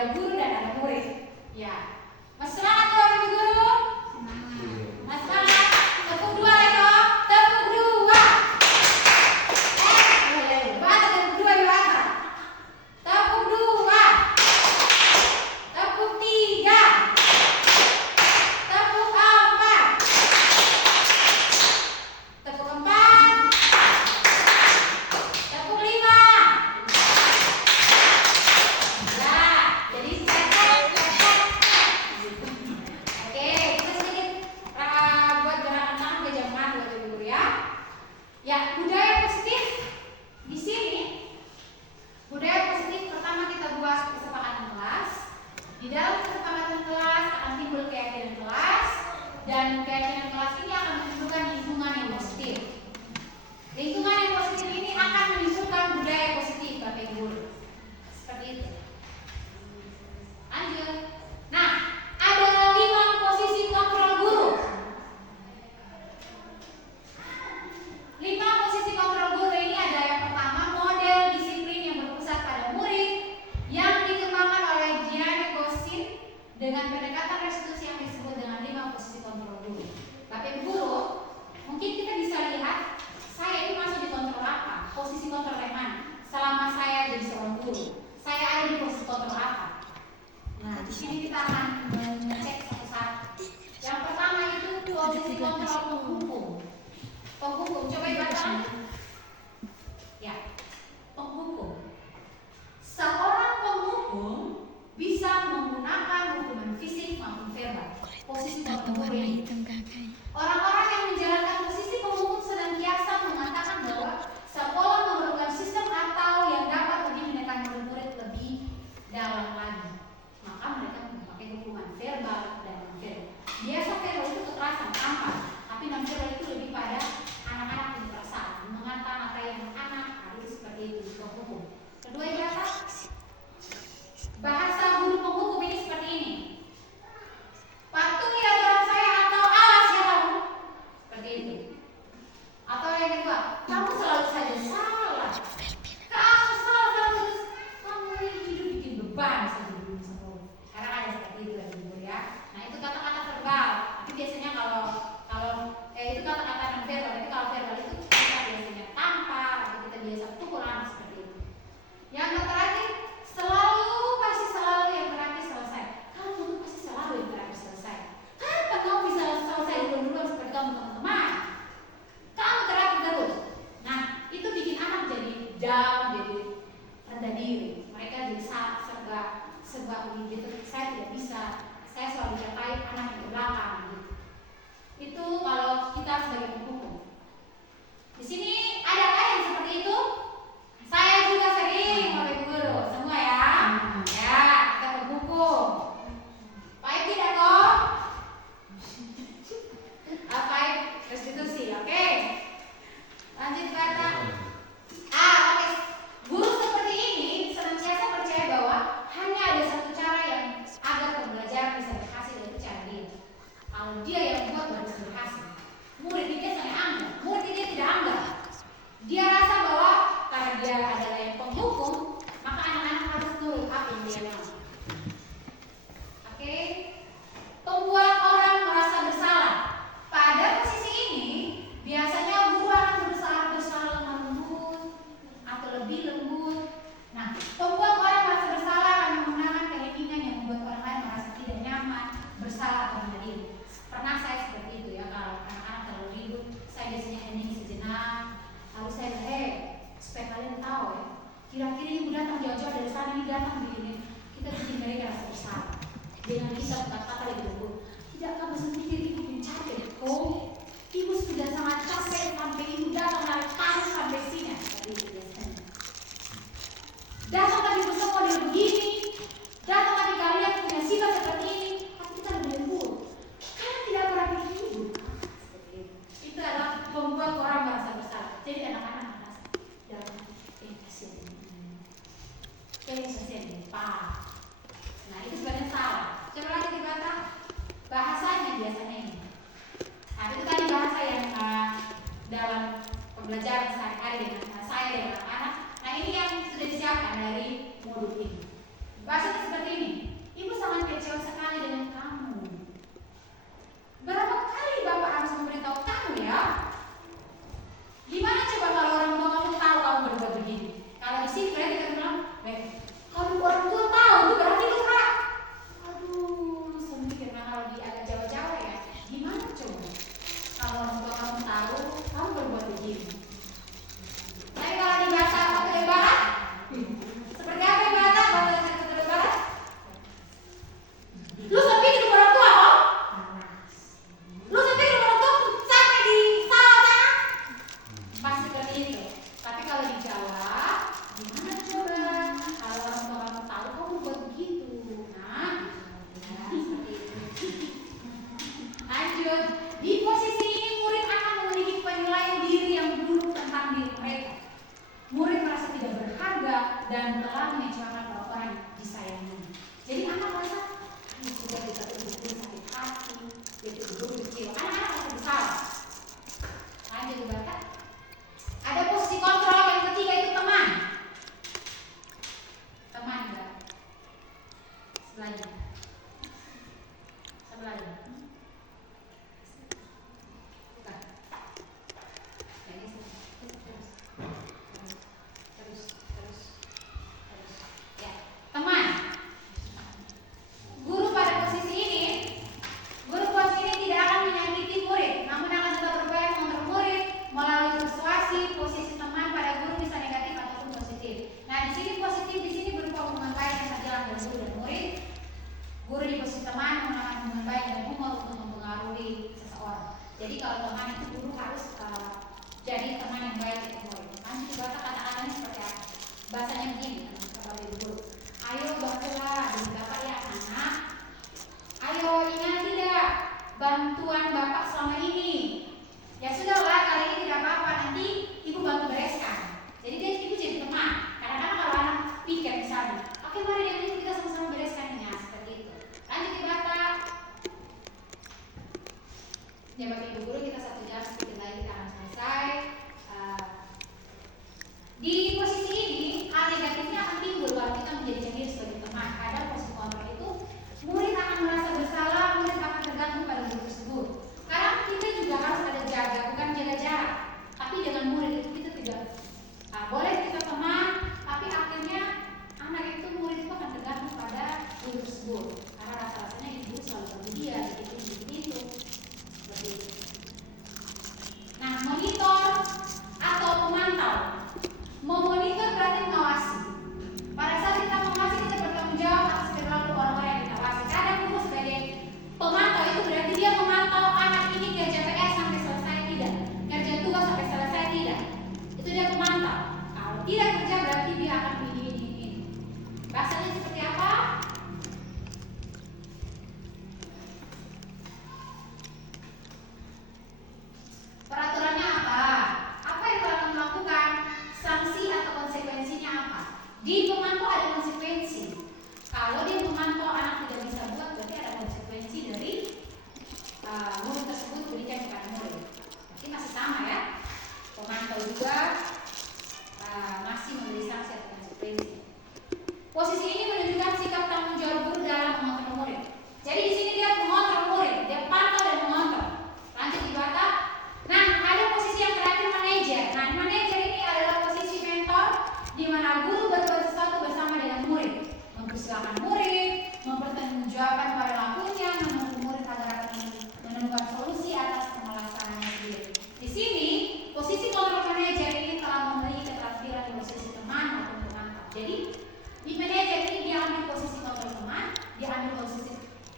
ada guru dan ada murid. Ya, masih semangat tuh Ibu Guru? Masih semangat? Tepuk dua ya toh? Tepuk dua. Bahasa tepuk dua ya bahasa. Tepuk dua. Tepuk tiga. Tepuk empat. Tepuk empat. Tepuk lima. Ya, jadi cetek. Oke, kita sedikit buat gerakan tangan kejaman buat Ibu Guru ya. Ya, budaya positif di sini. Budaya positif pertama kita buat kesepakatan kelas. Di dalam kesepakatan kelas akan timbul keyakinan kelas, dan keyakinan kelas ini akan menunjukkan lingkungan yang positif. Lingkungan yang positif ini akan menunjukkan budaya positif Bapak Ibu Guru. Seperti itu. Lanjut. Nah, ada 5 posisi kontrol guru. 5 posisi kontrol guru ini ada yang pertama, model disiplin yang berpusat pada murid yang dikembangkan oleh Gianni Gossin dengan pendekatan restitusi yang disebut dengan 5 posisi kontrol guru. Bapak Ibu Guru, mungkin kita bisa lihat saya ini masuk di kontrol apa, posisi kontrol yang mana. Selama saya jadi seorang guru, saya ada di posisi kontrol apa. Nah, di sini kita akan mengecek satu-satu. Yang pertama itu posisi kontrol penghukum. Penghukum, coba dibaca. Ya, penghukum. Seorang penghukum bisa menggunakan hukuman fisik maupun verbal. Posisi kontrol ini. Orang-orang yang menjalankan posisi penghukum senantiasa mengatakan bahwa sekolah memerlukan sistem atau yang dapat lebih menekan murid-murid lebih dalam lagi. Maka mereka memakai hukuman verbal dan non-verbal. Biasa verbal itu kekerasan, tampar, tapi non-verbal itu lebih pada anak-anak yang perasaan, mengata-ngatai anak-anak, harus seperti itu penghukum. Kedua ini apa? Bahasa guru penghukum ini seperti ini. Patuhi aturan saya atau awas ya kamu. Seperti itu. Atau yang kedua, kamu selalu saja salah. Kamu salah terus. Kamu ini hidup bikin beban saja di sekolah. Karena ada seperti itu ya Ibu ya. Nah itu kata-kata verbal. Tapi biasanya kalau itu kata-kata non verbal. Tapi kalau verbal itu kita biasanya tampar atau kita biasa pukulan seperti itu. Yang terakhir, pasti selalu yang terakhir selesai. Kamu tuh pasti selalu yang terakhir selesai. Kapan kamu bisa selesai duluan seperti kamu teman-teman? Kamu terakhir terus. Nah, itu bikin anak jadi down, jadi rendah diri. Mereka jadi serba gitu. Saya tidak bisa. Saya selalu dicapai anak di belakang. Gitu. Itu kalau kita sebagai penghukum. Di sini adakah yang seperti itu? Saya juga sering, Bapak Ibu Guru, semua ya. Ya, kita penghukum. Baik tidak kok? Baik restitusi, oke. Lanjut kata. Oke. Guru seperti ini senantiasa percaya bahwa hanya ada satu cara yang agar pembelajaran bisa berhasil, yaitu cara dia. Kalau dia yang buat baru bisa berhasil. Murid ini biasanya anggap, murid ini tidak anggap. lagi. Satu lagi. Bukan. Lagi terus. Ya, teman. Guru pada posisi ini tidak akan menyakiti murid, namun akan tetap berupaya mengontrol murid melalui persuasi. Posisi teman pada guru bisa negatif ataupun positif. Nah, di sini positif di sini berupa hubungan baik yang terjalan dari guru dan murid. Guru di posisi teman menggunakan hubungan baik dan humor untuk mempengaruhi seseorang. Jadi kalau teman itu guru harus jadi teman yang baik untuk murid. Nanti juga kata-katanya seperti apa? Bahasanya begini, kata guru. Ayo bantulah, Bapak ya anak. Ayo ingat tidak bantuan Bapak selama ini? Ya sudahlah, kali ini tidak apa-apa, nanti Ibu bantu bereskan. Jadi Ibu jadi teman. Kadang-kadang kalau anak pikir misalnya, oke mari deh kita sama-sama bereskan ini, seperti itu. Lanjut di Bapak. Ya Bapak Ibu guru, kita 1 jam sedikit lagi akan selesai. Di posisi ini hal negatifnya akan timbul kalau kita menjadi sendiri sebagai teman. Kadang posisi kontrol itu murid akan merasa bersalah, murid akan tergantung pada guru tersebut. Karena kita juga harus ada jaga, bukan jaga jarak. Tapi dengan murid itu kita tidak boleh kita teman, tapi akhirnya anak itu murid itu akan tergantung pada guru tersebut. Karena rasa-rasanya ibu selalu bagi dia, begitu. Seperti itu. Nah, monitor atau pemantau. Memonitor berarti mengawasi. Pada saat kita mengawasi, kita bertanggung jawab atas perilaku orang-orang yang kita awasi. Kadang guru sebagai pemantau itu berarti dia memantau anak ini kerja PR sampai selesai tidak, kerja tugas sampai selesai tidak. Itu dia pemantau. Kalau tidak kerja berarti dia akan ini. Bahasanya seperti apa? Peraturannya apa? Apa yang telah kamu lakukan? Sanksi atau konsekuensinya apa? Di pemantau ada konsekuensi. Kalau dia memantau anak tidak bisa buat, berarti ada konsekuensi dari murid tersebut berikan kepada murid. Berarti masih sama ya. Pemantau juga masih memberi sanksi atau konsekuensi. Posisi ini menunjukkan sikap tanggung jawab guru dalam mengontrol murid. Jadi di sini dia mengontrol murid, dia pantau dan mengontrol. Lanjut di Batak. Nah, ada posisi yang terakhir manajer. Nah, manajer ini adalah posisi mentor di mana guru berbuat sesuatu bersama dengan murid, mempersilahkan murid, mempertanggungjawabkan perilakunya, menuntut murid agar menemukan solusi atas permasalahannya sendiri. Di sini, posisi kontrol manajer ini telah memberi keterampilan di posisi teman maupun pemantau. Jadi, di manajer ini dia ambil posisi kontrol teman, dia ambil posisi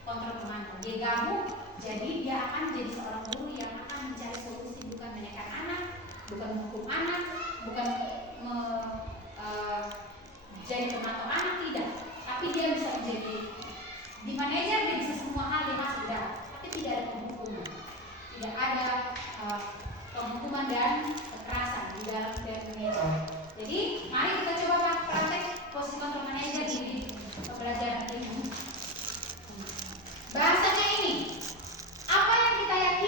kontrol pemantau. Dia gabung, jadi dia akan menjadi seorang guru yang akan mencari solusi, bukan menekan anak, bukan menghukum anak, bukan jadi pemantau anak, tidak. Tapi dia bisa menjadi di manajer, dia bisa semua hal dia masuk dalam, tapi tidak ada penghukuman, tidak ada penghukuman dan kekerasan di dalam manajer. Jadi mari kita coba praktek posisi kontrol manajer di pembelajaran ini. Bahasanya ini, apa yang kita yakini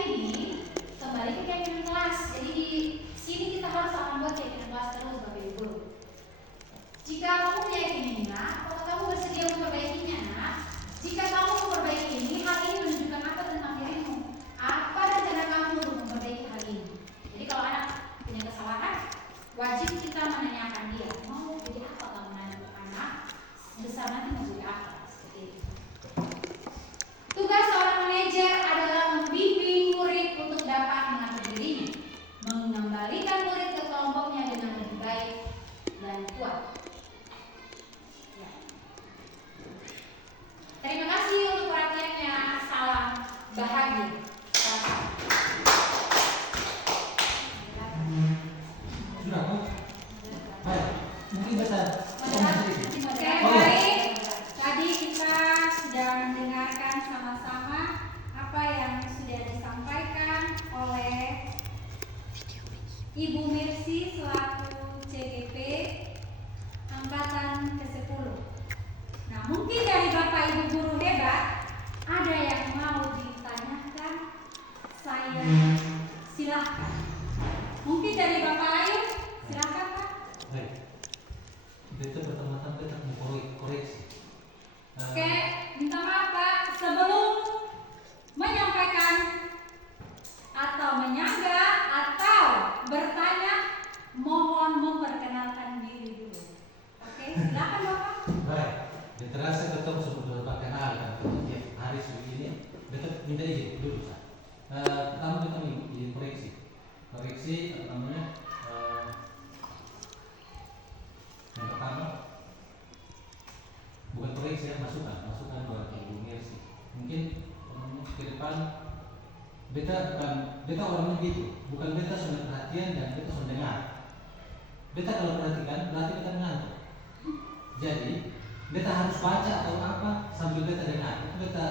saya ketemu sebuah kenal dan tiap hari seperti ini, beta minta izin dulu Pak. Pertama beta izin koreksi apa namanya? Yang pertama bukan koreksi ya, masukan buat Ibu Mercy. Mungkin ke depan beta orangnya gitu, bukan beta sudah perhatian dan beta sudah dengar. Beta kalau perhatikan berarti beta mengantuk. Jadi beta harus baca atau apa sambil beta dengar. Itu beta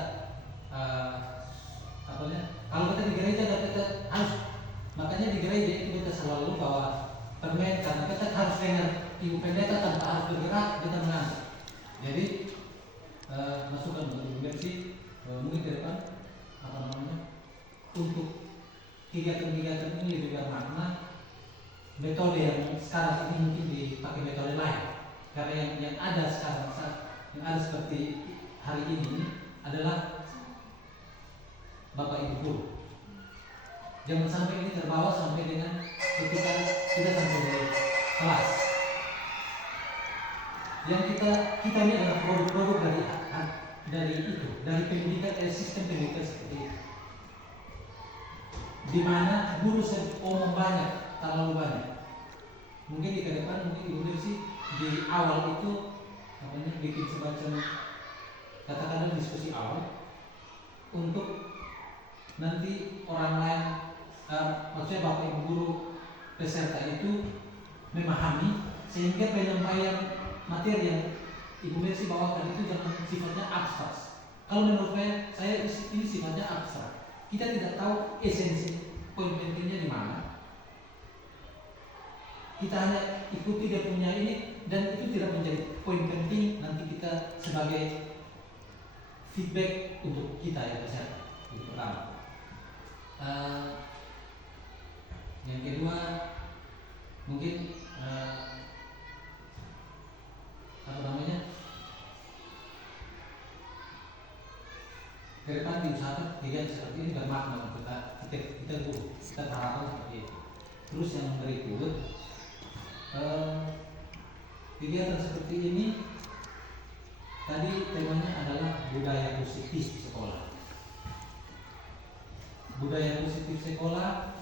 kalau beta di gereja beta harus, makanya di gereja itu beta selalu bawa permen karena beta harus dengar ibu pendeta tanpa harus bergerak, beta mengantuk. Jadi masukan untuk Ibu Mercy mungkin ke depan apa namanya, untuk kegiatan-kegiatan ini lebih bermakna. Metode yang sekarang ini mungkin dipakai metode lain, karena yang ada sekarang, yang ada seperti hari ini adalah Bapak Ibu guru. Jangan sampai ini terbawa sampai dengan ketika kita sampai di kelas. Yang kita ini adalah produk-produk dari pendidikan, sistem pendidikan seperti itu, di mana guru omong banyak, terlalu banyak. Mungkin di depan mungkin Ibu Mercy di awal itu bikin semacam katakanlah diskusi awal untuk nanti orang lain, maksudnya Bapak Ibu guru peserta itu memahami, sehingga penyampaian materi yang Ibu Mercy bawakan itu jangan sifatnya abstrak. Kalau menurut saya ini sifatnya abstrak. Kita tidak tahu esensi poin pentingnya di mana. Kita hanya ikuti dia punya ini, dan itu tidak menjadi poin penting nanti kita sebagai feedback untuk kita ya peserta. Itu pertama. Yang kedua mungkin apa namanya, ke depan diusahakan kegiatan seperti ini bermakna untuk kita guru, kita berharap seperti itu. Terus yang berikut, kegiatan seperti ini tadi temanya adalah budaya positif sekolah. Budaya positif sekolah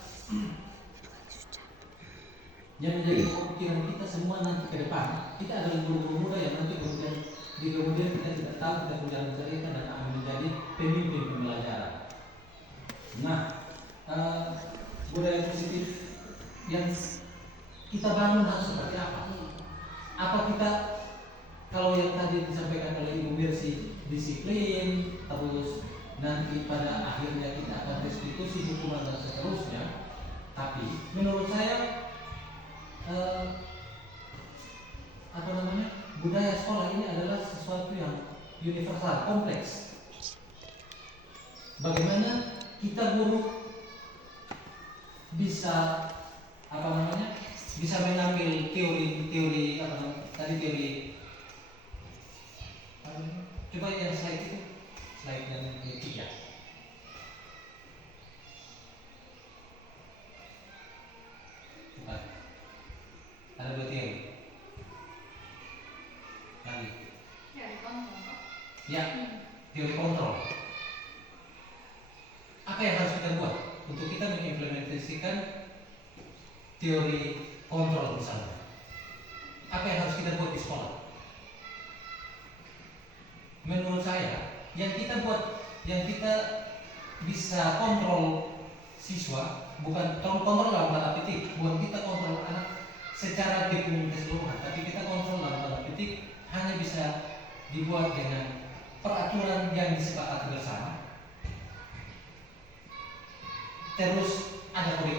yang menjadi pemikiran kita semua nanti ke depan. Kita adalah guru-guru muda yang nanti kemudian kita tidak tahu, kita kemudian mencerita dan akan menjadi pemimpin pembelajaran. Nah, budaya positif yang kita bangun harus seperti apa? Apa kita, kalau yang tadi disampaikan oleh Ibu Mercy, disiplin, terus nanti pada akhirnya kita akan restitusi hukuman dan seterusnya. Tapi menurut saya budaya sekolah ini adalah sesuatu yang universal, kompleks. Bagaimana kita guru bisa bisa mengambil teori coba yang slide itu, slide yang ketiga. Coba. Ada dua teori. Lagi. Ya, teori kontrol. Apa yang harus kita buat untuk kita mengimplementasikan teori kontrol misalnya? Apa yang harus kita buat di sekolah? Menurut saya, yang kita bisa kontrol siswa, bukan kontrol dalam tanda petik, bukan kita kontrol anak secara keseluruhan, tapi kita kontrol dalam tanda petik hanya bisa dibuat dengan peraturan yang disepakati bersama. Terus ada kode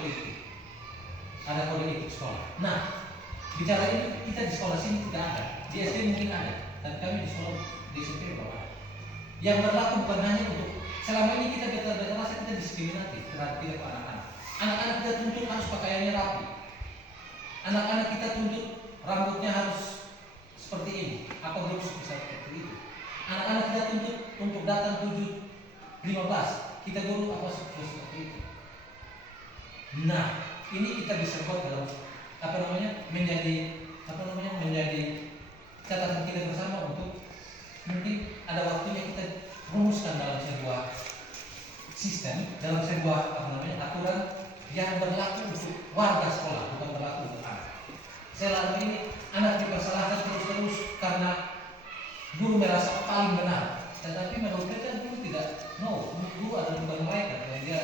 etik sekolah. Nah, bicara ini kita di sekolah sini tidak ada, di SD mungkin ada, tapi kami di sekolah di SMP bawah. Yang berlaku bukan hanya untuk selama ini kita rasa kita diskriminatif terhadap anak-anak. Anak-anak kita tuntut harus pakaiannya rapi. Anak-anak kita tuntut rambutnya harus seperti ini, apa harus bisa seperti itu. Anak-anak kita tuntut untuk datang 7.15, kita guru apa seperti itu. Nah, ini kita bisa buat dalam menjadi catatan kita bersama untuk mungkin ada waktunya kita rumuskan dalam sebuah sistem, dalam sebuah aturan yang berlaku untuk warga sekolah, bukan berlaku untuk anak. Selama ini anak dipersalahkan terus-terus karena guru merasa paling benar, tetapi menurut kita guru tidak, guru adalah bukan mereka, dan dia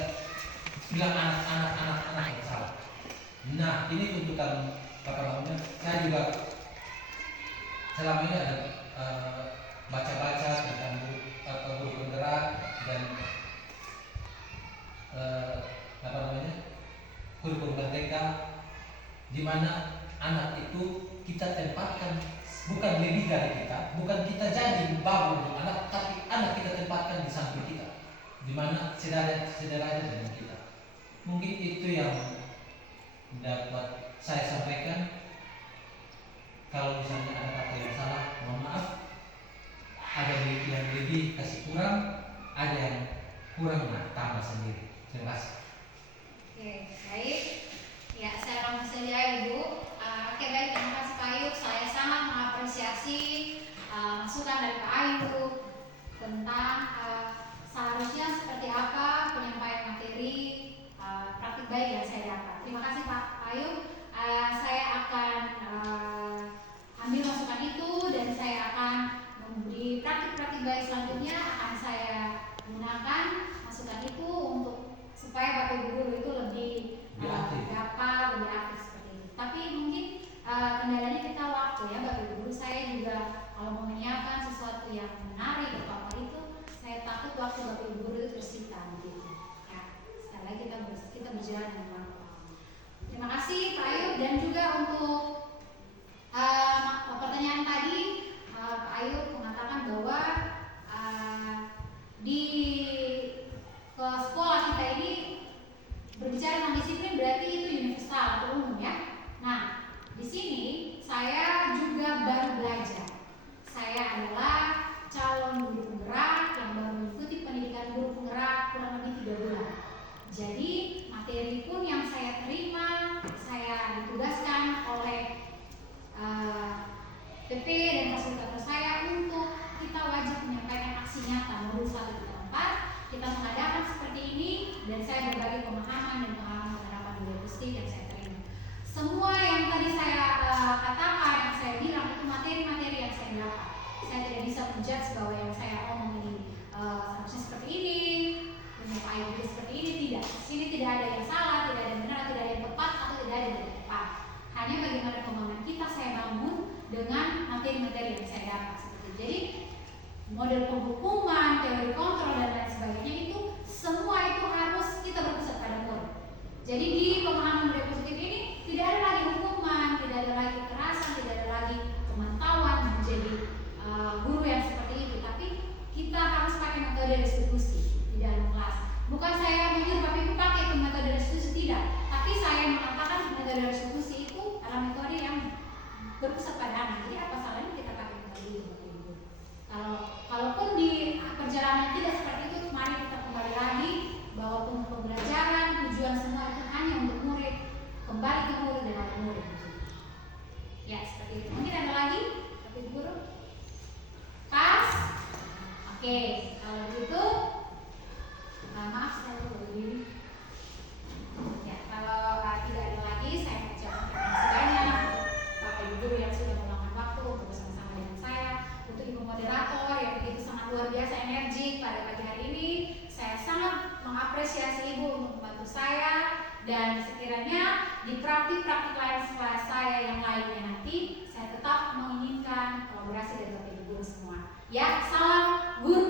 bilang anak yang salah. Nah, ini tuntutan saya juga selama ini ada baca-baca tentang guru penggerak dan kurikulum merdeka, di mana anak itu kita tempatkan bukan lebih dari kita, bukan kita jadi babu untuk anak, tapi anak kita tempatkan di samping kita, di mana sederhana dengan kita. Mungkin itu yang dapat saya sampaikan. Kalau misalnya ada kata yang salah, mohon maaf. Ada yang lebih kasih kurang, ada yang kurang, tambah sendiri. Terima kasih. Oke, baik. Ya, saya langsung saja Ibu. Oke, baik, terima kasih Pak Ayub. Saya sangat mengapresiasi masukan dari Pak Ayub tentang seharusnya seperti apa penyampaian materi praktik baik yang saya dapat. Terima kasih Pak Ayub. Saya akan ambil masukan itu dan saya akan memberi praktik-praktik baik selanjutnya akan saya gunakan masukan itu untuk supaya Bapak Ibu guru itu lebih dapat lebih aktif seperti itu. Tapi mungkin kendalanya kita waktu ya Bapak Ibu guru. Saya juga kalau mau menyiapkan sesuatu yang menarik atau apa itu, saya takut waktu Bapak Ibu guru itu tersita gitu. Ya, sekali lagi kita berjalan dengan waktu. Terima kasih Pak Ayub, dan juga untuk pertanyaan tadi Pak Ayub mengatakan bahwa di sekolah kita ini berbicara tentang disiplin berarti itu universal atau umum ya. Nah, di sini saya juga baru belajar. Saya adalah calon guru penggerak yang baru mengikuti pendidikan guru penggerak kurang lebih 3 bulan. Jadi materi pun yang saya terima, saya ditugaskan oleh PP dan fasilitator saya untuk kita wajib menyampaikan aksi nyata modul 1 dan 4. Kita mengadakan seperti ini dan saya berbagi pemahaman dan pengalaman penerapan budaya positif yang saya terima. Semua yang tadi saya katakan, yang saya bilang itu materi-materi yang saya dapat. Saya tidak bisa menjudge bahwa yang saya omong ini seharusnya seperti ini, punya Pak Ayub seperti ini, tidak. Di sini tidak ada yang salah, tidak ada yang benar, tidak ada yang tepat atau tidak ada yang tidak tepat. Hanya bagaimana pemahaman kita saya bangun dengan materi-materi yang saya dapat seperti itu. Jadi model penghukuman, teori kontrol dan lain sebagainya itu semua itu harus kita berpusat pada murid. Jadi di pemahaman budaya positif ini tidak ada lagi hukuman, tidak ada lagi kekerasan, tidak ada lagi pemantauan menjadi guru yang seperti itu. Tapi kita harus pakai metode restitusi di dalam kelas. Bukan saya menyuruh Bapak Ibu pakai metode restitusi, tidak. Tapi saya mengatakan metode restitusi itu adalah metode yang berpusat pada anak. Jadi apa salahnya kita pakai metode itu Bapak Ibu? Kalaupun di perjalanan tidak seperti itu, mari kita kembali lagi bahwa pembelajaran tujuan semua itu hanya untuk murid, kembali ke murid dan oleh murid. Ya seperti itu. Mungkin ada lagi, Bapak Ibu guru? Pas? Oke, kalau begitu, maaf saya berdiri. Ya, kalau tidak ada lagi, saya ucapkan terima kasih banyak Bapak Ibu guru yang sudah meluangkan waktu untuk bersama-sama dengan saya, untuk Ibu moderator yang begitu sangat luar biasa energik pada pagi hari ini. Saya sangat mengapresiasi Ibu untuk membantu saya, dan sekiranya di praktik-praktik lain setelah saya yang lainnya nanti, saya tetap menginginkan kolaborasi dari Bapak Ibu guru semua. Ya, salam guru.